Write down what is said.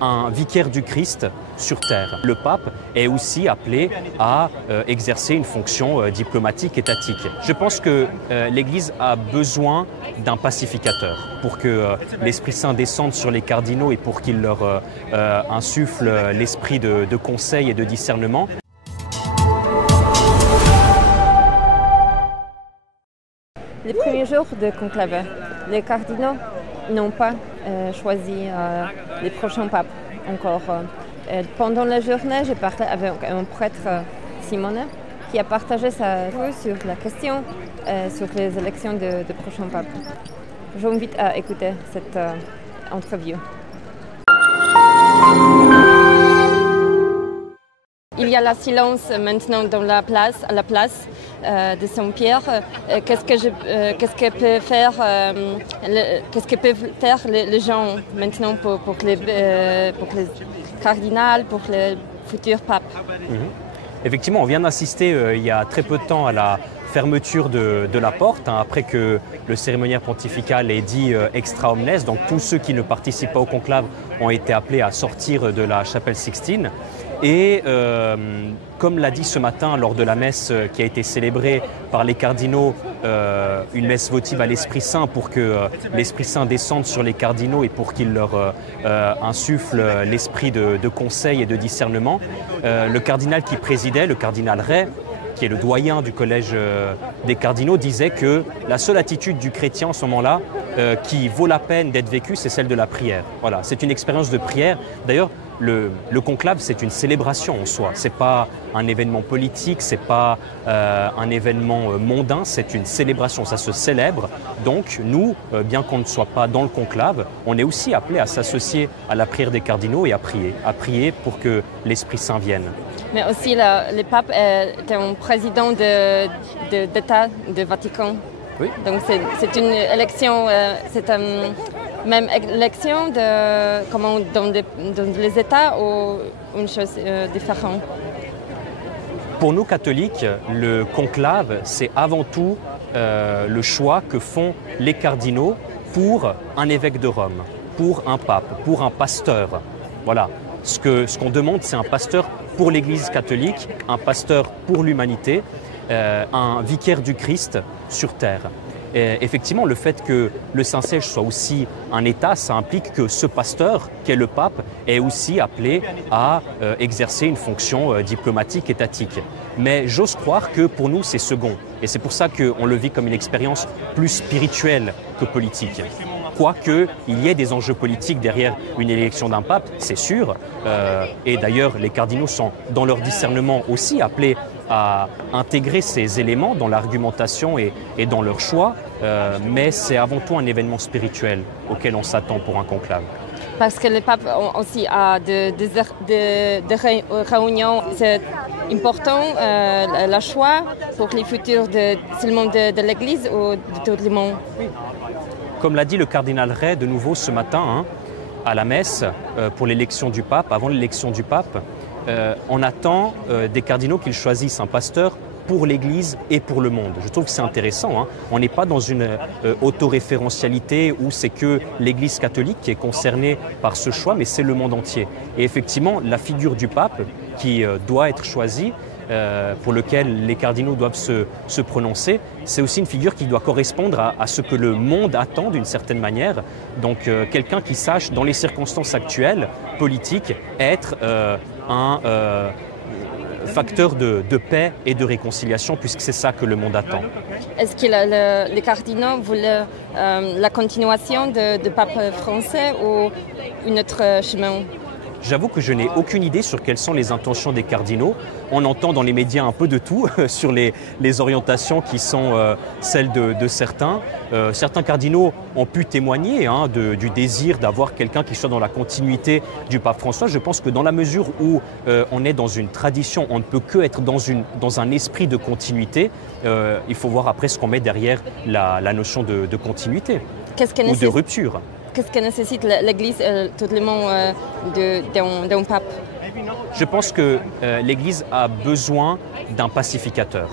un vicaire du Christ sur terre. Le pape est aussi appelé à exercer une fonction diplomatique étatique. Je pense que l'Église a besoin d'un pacificateur pour que l'Esprit Saint descende sur les cardinaux et pour qu'il leur insuffle l'esprit de conseil et de discernement. Les premiers jours de conclave, les cardinaux n'ont pas choisi les prochains papes encore. Pendant la journée, j'ai parlé avec un prêtre, Simone, qui a partagé sa vue sur la question, sur les élections de prochains papes. J'invite à écouter cette interview. Il y a le silence maintenant dans la place, à la place de Saint-Pierre. Qu'est-ce que peuvent faire les gens maintenant pour les cardinals, pour les futurs papes? Effectivement, on vient d'assister il y a très peu de temps à la fermeture de la porte, après que le cérémoniaire pontifical ait dit extra omnes. Donc tous ceux qui ne participent pas au conclave ont été appelés à sortir de la chapelle Sixtine. Et comme l'a dit ce matin lors de la messe qui a été célébrée par les cardinaux, une messe votive à l'Esprit Saint pour que l'Esprit Saint descende sur les cardinaux et pour qu'il leur insuffle l'esprit de conseil et de discernement, le cardinal qui présidait, le cardinal Ray, qui est le doyen du collège des cardinaux, disait que la seule attitude du chrétien en ce moment-là qui vaut la peine d'être vécue, c'est celle de la prière. Voilà, c'est une expérience de prière. D'ailleurs, le conclave, c'est une célébration en soi. C'est pas un événement politique, c'est pas un événement mondain, c'est une célébration. Ça se célèbre. Donc, nous, bien qu'on ne soit pas dans le conclave, on est aussi appelés à s'associer à la prière des cardinaux et à prier pour que l'Esprit Saint vienne. Mais aussi, le pape est un président d'État du Vatican. Oui. Donc, c'est une élection, même élection dans les États ou une chose différente? Pour nous catholiques, le conclave, c'est avant tout le choix que font les cardinaux pour un évêque de Rome, pour un pape, pour un pasteur. Voilà. Ce qu'on demande, c'est un pasteur pour l'Église catholique, un pasteur pour l'humanité, un vicaire du Christ sur terre. Et effectivement, le fait que le Saint-Siège soit aussi un État, ça implique que ce pasteur, qui est le pape, est aussi appelé à exercer une fonction diplomatique, étatique. Mais j'ose croire que pour nous, c'est second. Et c'est pour ça qu'on le vit comme une expérience plus spirituelle que politique. Quoique, il y ait des enjeux politiques derrière une élection d'un pape, c'est sûr. Et d'ailleurs, les cardinaux sont, dans leur discernement, aussi appelés à intégrer ces éléments dans l'argumentation et dans leur choix, mais c'est avant tout un événement spirituel auquel on s'attend pour un conclave. Parce que le pape aussi a des réunions, c'est important, le choix pour les futurs seulement de l'Église ou de tout le monde. Comme l'a dit le cardinal Ray de nouveau ce matin à la messe pour l'élection du pape, avant l'élection du pape, on attend des cardinaux qu'ils choisissent un pasteur pour l'Église et pour le monde. Je trouve que c'est intéressant. On n'est pas dans une autoréférentialité où c'est que l'Église catholique qui est concernée par ce choix, mais c'est le monde entier. Et effectivement, la figure du pape qui doit être choisie, pour lequel les cardinaux doivent se prononcer, c'est aussi une figure qui doit correspondre à ce que le monde attend d'une certaine manière. Donc quelqu'un qui sache, dans les circonstances actuelles, politiques, être un facteur de paix et de réconciliation, puisque c'est ça que le monde attend. Est-ce que les cardinaux voulaient la continuation de pape français ou un autre chemin? J'avoue que je n'ai aucune idée sur quelles sont les intentions des cardinaux. On entend dans les médias un peu de tout sur les orientations qui sont celles de certains. Certains cardinaux ont pu témoigner du désir d'avoir quelqu'un qui soit dans la continuité du pape François. Je pense que dans la mesure où on est dans une tradition, on ne peut que être dans un esprit de continuité. Il faut voir après ce qu'on met derrière la notion de continuité ou de rupture. Qu'est-ce que nécessite l'Église, tout le monde, d'un pape? Je pense que l'Église a besoin d'un pacificateur.